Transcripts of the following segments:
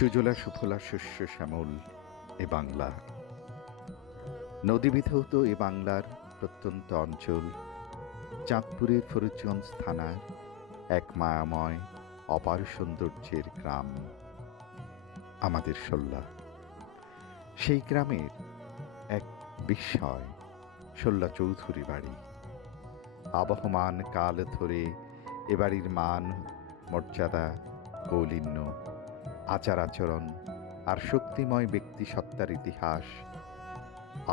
সুজলা সুফলা শস্য শ্যামল এ বাংলা, নদীবিধৌত এ বাংলার প্রত্যন্ত অঞ্চল চাঁদপুরের ফরিদগঞ্জ থানার এক মায়াময় অপার সৌন্দর্যের গ্রাম আমাদের সল্লা। সেই গ্রামের এক বিস্ময় সল্লা চৌধুরী বাড়ি। আবহমান কাল ধরে এ বাড়ির মান, মর্যাদা, কৌলিন্য, আচার আচরণ আর শক্তিময় ব্যক্তি সত্তার ইতিহাস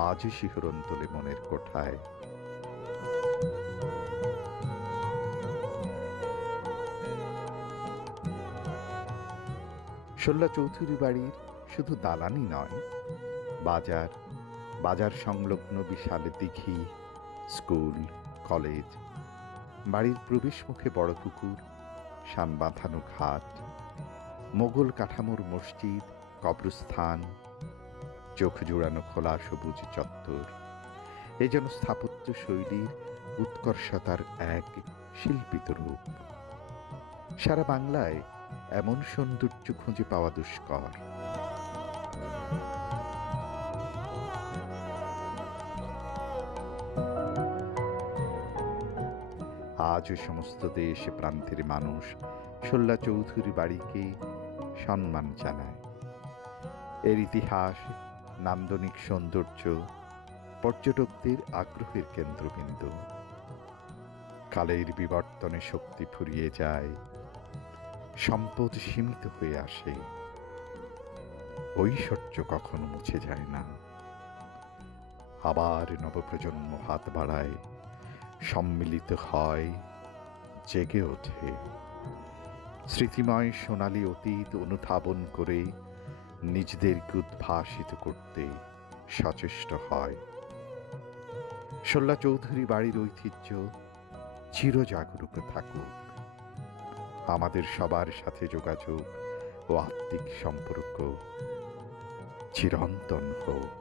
আজও শিহরণ তোলে মনের কোঠায়। সল্লা চৌধুরী বাড়ির শুধু দালানই নয়, বাজার, বাজার সংলগ্ন বিশাল দিঘি, স্কুল, কলেজ, বাড়ির প্রবেশ মুখে বড় পুকুর, শান বাঁধানো ঘাট, মোগল কাঠামোর মসজিদ, কবরস্থান, চোখ জোড়ানো খোলা সবুজ চত্বর। এ যেন স্থাপত্য শৈলীর উৎকর্ষতার এক শিল্পিত রূপ। সারা বাংলায় এমন সৌন্দর্য খুঁজে পাওয়া দুষ্কর। আজও সমস্ত দেশ প্রান্তের মানুষ সল্লা চৌধুরী বাড়িকে সম্মান জানায়। এর ইতিহাস, নান্দনিক সৌন্দর্য পর্যটকদের আগ্রহের কেন্দ্রবিন্দু। কালের বিবর্তনে শক্তি ফুরিয়ে যায়, সম্পদ সীমিত হয়ে আসে, ঐশ্বর্য কখনো মুছে যায় না। আবার নবপ্রজন্ম হাত বাড়ায়, সম্মিলিত হয়, জেগে ওঠে, স্মৃতিময় সোনালী অতীত অনুধাবন করে নিজেদেরকে উদ্ভাসিত করতে সচেষ্ট হয়। সল্লা চৌধুরী বাড়ির ঐতিহ্য চিরজাগরুক থাকুক, আমাদের সবার সাথে যোগাযোগ ও আত্মিক সম্পর্ক চিরন্তন হোক।